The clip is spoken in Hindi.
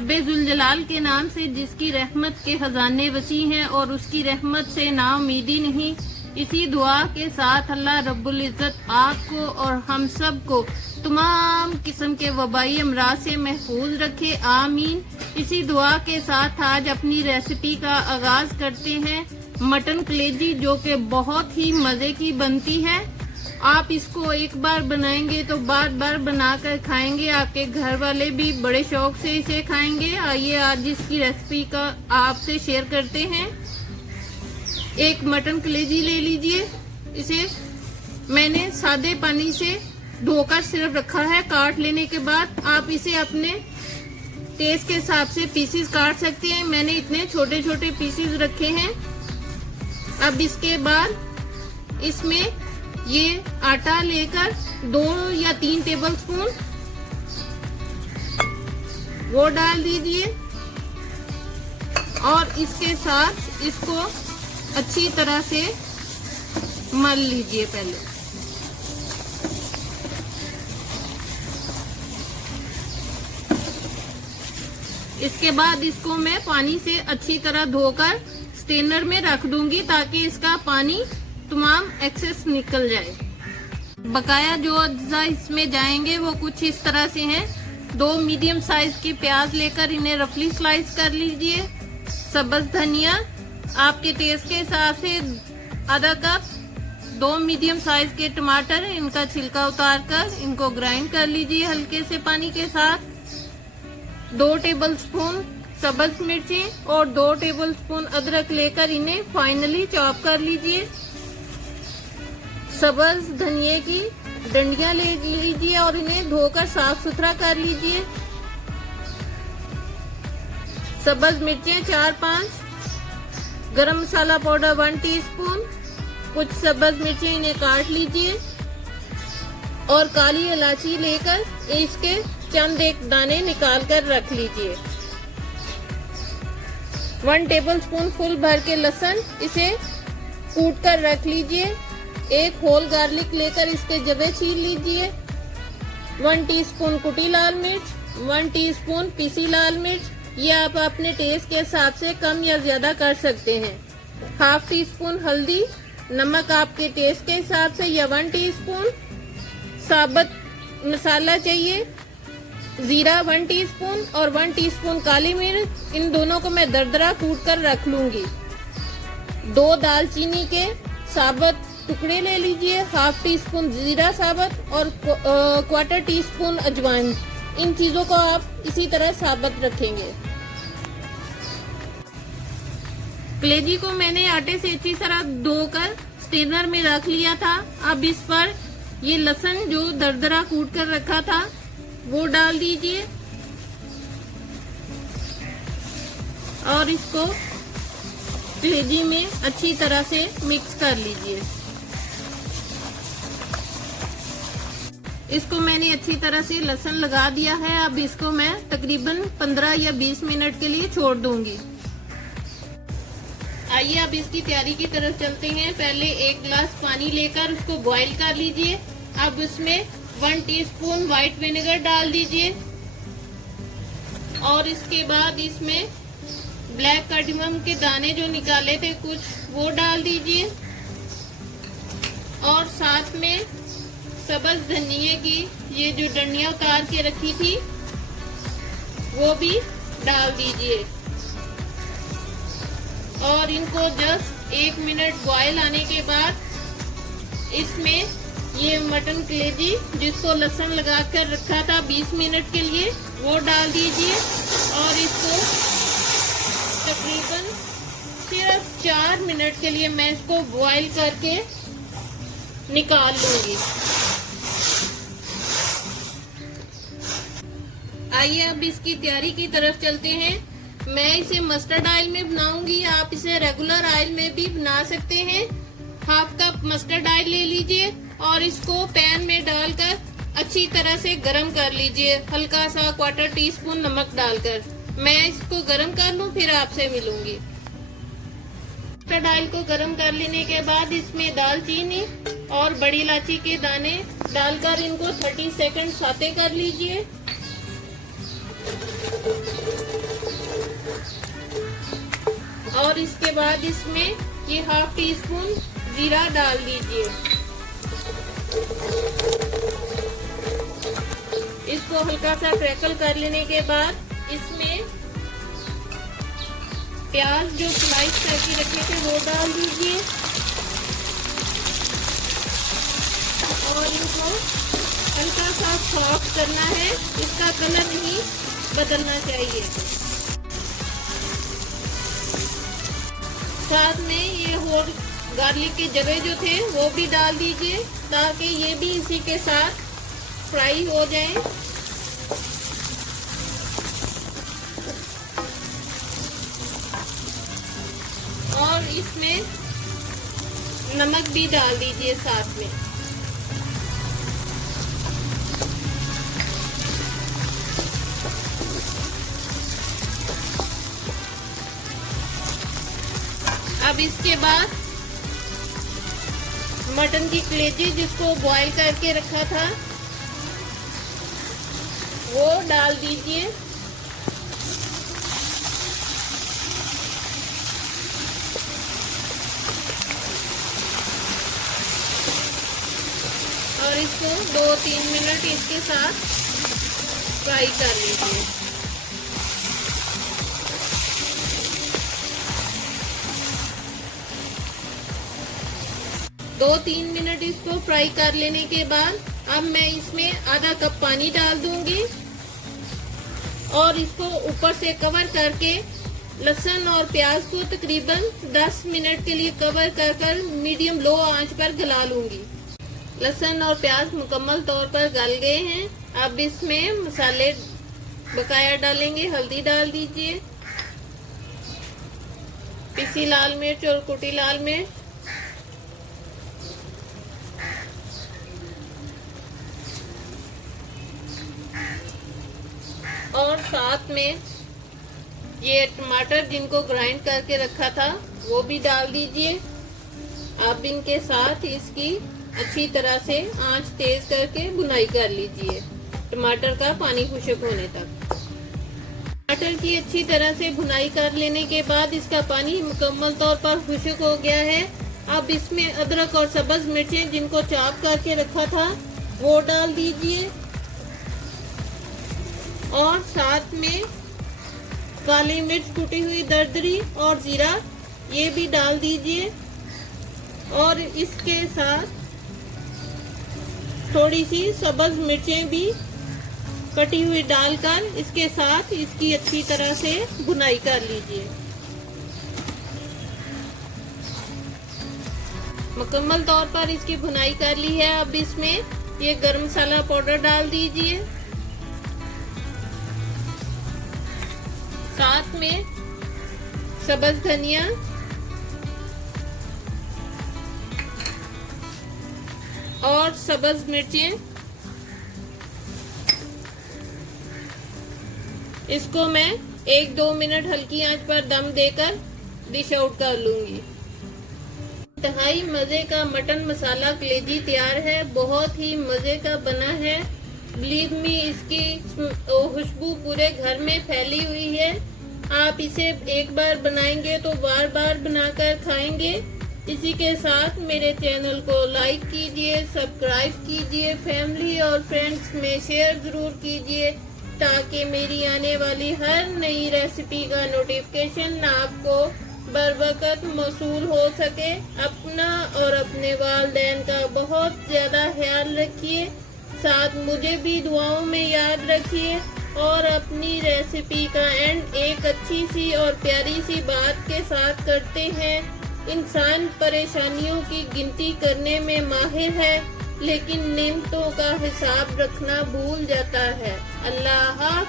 रब्बे जुल जलाल के नाम से जिसकी रहमत के खजाने वसी हैं और उसकी रहमत से नाउमीदी नहीं। इसी दुआ के साथ अल्लाह रब्बुल इज़्ज़त आपको और हम सब को तमाम किस्म के वबाई अमराज से महफूज रखे, आमीन। इसी दुआ के साथ आज अपनी रेसिपी का आगाज करते हैं। मटन कलेजी जो कि बहुत ही मज़े की बनती है। आप इसको एक बार बनाएंगे तो बार बार बनाकर खाएंगे, आपके घर वाले भी बड़े शौक से इसे खाएंगे। आइए आज इसकी रेसिपी का आपसे शेयर करते हैं। एक मटन कलेजी ले लीजिए। इसे मैंने सादे पानी से धोकर सिर्फ रखा है। काट लेने के बाद आप इसे अपने टेस्ट के हिसाब से पीसेस काट सकते हैं। मैंने इतने छोटे छोटे पीसेस रखे हैं। अब इसके बाद इसमें ये आटा लेकर 2 या 3 टेबलस्पून वो डाल दीजिए और इसके साथ इसको अच्छी तरह से मल लीजिए पहले। इसके बाद इसको मैं पानी से अच्छी तरह धोकर स्ट्रेनर में रख दूंगी ताकि इसका पानी तमाम एक्सेस निकल जाए। बकाया जो अज्जा इसमें जाएंगे वो कुछ इस तरह से हैं। 2 मीडियम साइज की प्याज लेकर इन्हें रफली स्लाइस कर लीजिए। सब्ज धनिया आपके टेस्ट के हिसाब से आधा कप। 2 मीडियम साइज के टमाटर, इनका छिलका उतारकर इनको ग्राइंड कर लीजिए हल्के से पानी के साथ। 2 टेबलस्पून सब्ज मिर्ची और 2 टेबलस्पून अदरक लेकर इन्हें फाइनली चॉप कर लीजिए। सब्ज धनिया की डंडियां ले लीजिए और इन्हें धोकर साफ सुथरा कर लीजिए। सब्ज मिर्चें 4-5, गरम मसाला पाउडर 1 टीस्पून, कुछ सब्ज मिर्चें इन्हें काट लीजिए और काली इलायची लेकर इसके चंद एक दाने निकाल कर रख लीजिए। 1 टेबलस्पून फुल भर के लहसुन, इसे कूट कर रख लीजिए। 1 होल गार्लिक लेकर इसके जबे छील लीजिए। 1 टीस्पून कुटी लाल मिर्च, 1 टीस्पून पीसी लाल मिर्च, ये आप अपने टेस्ट के हिसाब से कम या ज्यादा कर सकते हैं। 1/2 टीस्पून हल्दी, नमक आपके टेस्ट के हिसाब से या 1 टीस्पून। साबुत मसाला चाहिए, जीरा 1 टीस्पून और 1 टीस्पून काली मिर्च, इन दोनों को मैं दरदरा कूट कर रख लूंगी। 2 दालचीनी के साबुत टुकड़े ले लीजिए। 1/2 टीस्पून जीरा साबुत और 1/4 टीस्पून अजवाइन, इन चीजों को आप इसी तरह साबुत रखेंगे। कलेजी को मैंने आटे से अच्छी तरह धोकर स्ट्रेनर में रख लिया था। अब इस पर ये लहसुन जो दरदरा कूट कर रखा था वो डाल दीजिए और इसको कलेजी में अच्छी तरह से मिक्स कर लीजिए। इसको मैंने अच्छी तरह से लहसुन लगा दिया है। अब इसको मैं तकरीबन 15 या 20 मिनट के लिए छोड़ दूंगी। आइए अब इसकी तैयारी की तरफ चलते हैं। पहले 1 गिलास पानी लेकर उसको बॉईल कर लीजिए। अब उसमें 1 टीस्पून व्हाइट विनेगर डाल दीजिए और इसके बाद इसमें ब्लैक कार्डमम के दाने जो निकाले थे कुछ वो डाल दीजिए और साथ में सब्ज धनिया की ये जो डंडियां उतार के रखी थी वो भी डाल दीजिए और इनको जस्ट 1 मिनट बॉईल आने के बाद इसमें ये मटन कलेजी जिसको लहसुन लगाकर रखा था 20 मिनट के लिए वो डाल दीजिए और इसको तकरीबन सिर्फ 4 मिनट के लिए मैं इसको बॉईल करके निकाल लूंगी। आइए अब इसकी तैयारी की तरफ चलते हैं। मैं इसे मस्टर्ड ऑयल में बनाऊंगी, आप इसे रेगुलर ऑयल में भी बना सकते हैं। 1/2 कप मस्टर्ड ऑयल ले लीजिए और इसको पैन में डालकर अच्छी तरह से गरम कर लीजिए, हल्का सा 1/4 टीस्पून नमक डालकर। मैं इसको गरम कर लूं फिर आपसे मिलूंगी। मस्टर्ड ऑयल को गरम कर लेने के बाद इसमें दालचीनी और बड़ी इलायची के दाने डालकर इनको 30 सेकंड सौते कर लीजिए। और इसके बाद इसमें ये 1/2 टीस्पून जीरा डाल दीजिए। इसको हल्का सा क्रैकल कर लेने के बाद इसमें प्याज जो स्लाइस करके रखे थे वो डाल दीजिए और इनको हल्का सा सॉफ्ट करना है, इसका कलर नहीं बदलना चाहिए। साथ में ये होल गार्लिक के जवे जो थे वो भी डाल दीजिए ताकि ये भी इसी के साथ फ्राई हो जाए। और इसमें नमक भी डाल दीजिए साथ में। अब इसके बाद मटन की कलेजी जिसको बॉईल करके रखा था वो डाल दीजिए। और इसको 2-3 मिनट इसके साथ फ्राई कर लीजिए। दो 3 मिनट इसको फ्राई कर लेने के बाद अब मैं इसमें आधा कप पानी डाल दूंगी और इसको ऊपर से कवर करके लहसुन और प्याज को तकरीबन 10 मिनट के लिए कवर कर मीडियम लो आंच पर गला लूंगी। लहसुन और प्याज मुकम्मल तौर पर गल गए हैं। अब इसमें मसाले बकाया डालेंगे। हल्दी डाल दीजिए, पिसी लाल मिर्च और कुटी लाल मिर्च, और साथ में ये टमाटर जिनको ग्राइंड करके रखा था वो भी डाल दीजिए। अब इनके साथ इसकी अच्छी तरह से आंच तेज करके भुनाई कर लीजिए टमाटर का पानी खुश्क होने तक। टमाटर की अच्छी तरह से भुनाई कर लेने के बाद इसका पानी मुकम्मल तौर पर खुश्क हो गया है। अब इसमें अदरक और सब्ज मिर्चें जिनको चॉप करके रखा था वो डाल दीजिए और साथ में काली मिर्च कुटी हुई दरदरी और जीरा ये भी डाल दीजिए और इसके साथ थोड़ी सी सब्ज मिर्चें भी कटी हुई डालकर इसके साथ इसकी अच्छी तरह से भुनाई कर लीजिए। मुकम्मल तौर पर इसकी भुनाई कर ली है। अब इसमें ये गरम मसाला पाउडर डाल दीजिए, साथ में सब्ज धनिया और सब्ज मिर्चें। इसको मैं 1-2 मिनट हल्की आंच पर दम देकर डिश आउट कर लूंगी। इंतहाई मजे का मटन मसाला कलेजी तैयार है। बहुत ही मजे का बना है। बिलीव मी, इसकी खुशबू पूरे घर में फैली हुई है। आप इसे एक बार बनाएंगे तो बार बार बनाकर खाएंगे। इसी के साथ मेरे चैनल को लाइक कीजिए, सब्सक्राइब कीजिए, फैमिली और फ्रेंड्स में शेयर ज़रूर कीजिए ताकि मेरी आने वाली हर नई रेसिपी का नोटिफिकेशन आपको बरवकत मौसूल हो सके। अपना और अपने वालिदैन का बहुत ज़्यादा ख्याल रखिए। साथ मुझे भी दुआओं में याद रखिए और अपनी रेसिपी का एंड एक अच्छी सी और प्यारी सी बात के साथ करते हैं। इंसान परेशानियों की गिनती करने में माहिर है लेकिन नेमतों का हिसाब रखना भूल जाता है। अल्लाह।